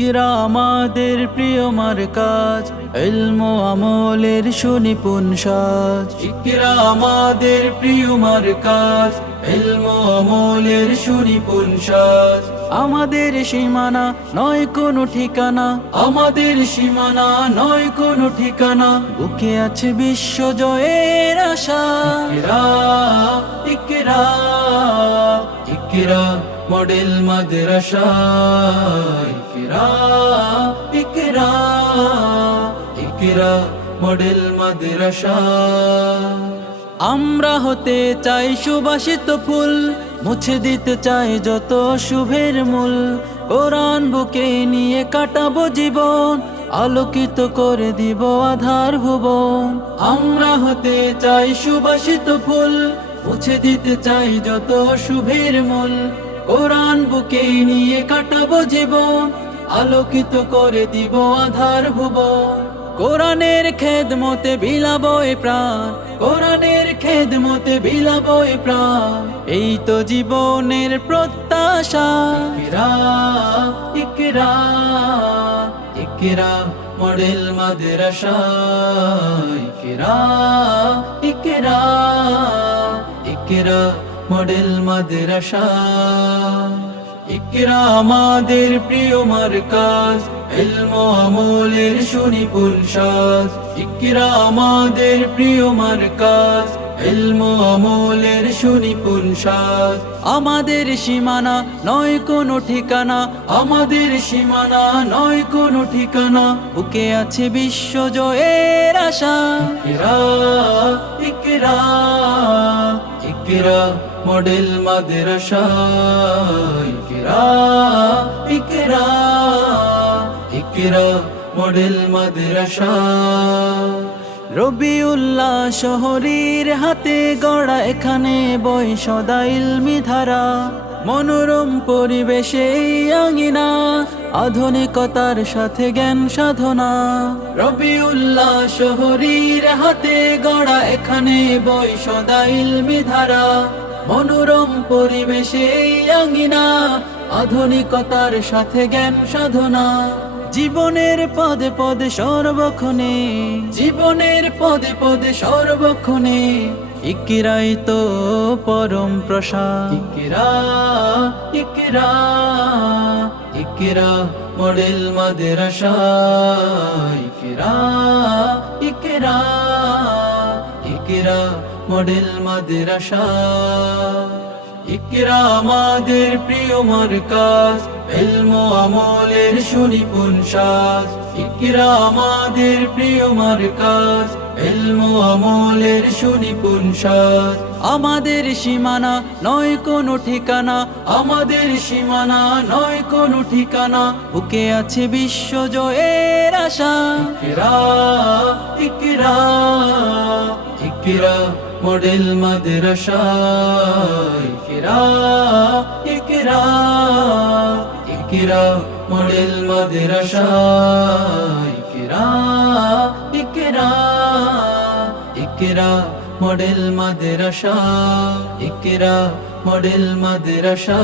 ইকিরা আমাদের প্রিয় মার কাজ ইলম আমলের সুনিপুণ সাজ। ইকিরা আমাদের প্রিয় মার কাজ ইলম আমলের সুনিপুণ সাজ। আমাদের সীমানা নয় কোনো ঠিকানা, আমাদের সীমানা নয় কোনো ঠিকানা। বুকে আছে বিশ্ব জয়ের আশা। ইকরা ইকরা ইকরা মডেল মাদ্রাসা ইকরা ইকরা ইকরা মডেল মাদ্রাসা। আমরা হতে চাই সুবাসিত ফুল, মুছে দিতে চাই যত শুভের মূল। কোরআন বুকে নিয়ে কাটাবো জীবন, আলোকিত করে দিব আধার ভুবন। আমরা হতে চাই সুবাসিত ফুল, মুছে দিতে চাই যত শুভের মূল। কোরআন বুকে নিয়ে কাটাবো জীবন, আলোকিত করে দিব আধার ভুবন। কোরআনের খেদমতে বিলাবো এ প্রাণ, কোরআনের খেদমতে বিলাবো এ প্রাণ। এই তো জীবনের প্রত্যাশা। ইকরা মডেল মাদ্রাসা। ইকরা ইকরা ইকরা মডেল মাদ্রাসা। ইকরা আমাদের প্রিয় মার্কাজ, ইলম আমলের সুনিপুণ সাজ। ইকরা আমাদের প্রিয় মার্কাজ, ইলম আমলের সুনিপুণ সাজ। আমাদের সীমানা নয় কোনো ঠিকানা, আমাদের সীমানা নয় কোনো ঠিকানা। বুকে আছে বিশ্ব জয়ের আশা। ইকরা ইকরা। ইকরা মডেল মাদ্রাসায় ইকরা ইকরা ইকরা মডেল মাদ্রাসা। রবিউল্লাহ শহরীর হাতে গড়া এখানে বই সদা ইলমি ধারা। মনোরম পরিবেশে আঙিনা, আধুনিকতার সাথে জ্ঞান সাধনা। রবিউল্লাহ শহরীর হাতে গড়া এখানে বই সদা মনোরম পরিবেশে আঙিনা, আধুনিকতার সাথে জ্ঞান সাধনা। জীবনের পদে পদে সর্বক্ষণে, জীবনের পদে পদে সর্বক্ষণে, ইকিরাই তো পরম প্রসাদ। ইকিরা ইকিরা ইকরা মডেল মাদ্রাসা ইকরা ইকরা ইকরা মডেল মাদ্রাসা। ইকরা আমাদের প্রিয় মার্কাজ ইলম আমলের সুনিপুণ সাজ। ইকরা আমাদের প্রিয় মার্কাজ ইলম আমলের সুনিপুণ সাজ। আমাদের সীমানা নয় কোনো ঠিকানা, আমাদের সীমানা নয় কোনো ঠিকানা, বুকে আছে বিশ্ব জয়ের আশা। ইকরা ইকরা ইকরা। মডেল মাদ্রাসা ইকরা ইকরা ইকরা, মডেল মাদ্রাসা ইকরা ইকরা ইকরা, মডেল মাদ্রাসা, ইকরা, মডেল মাদ্রাসা।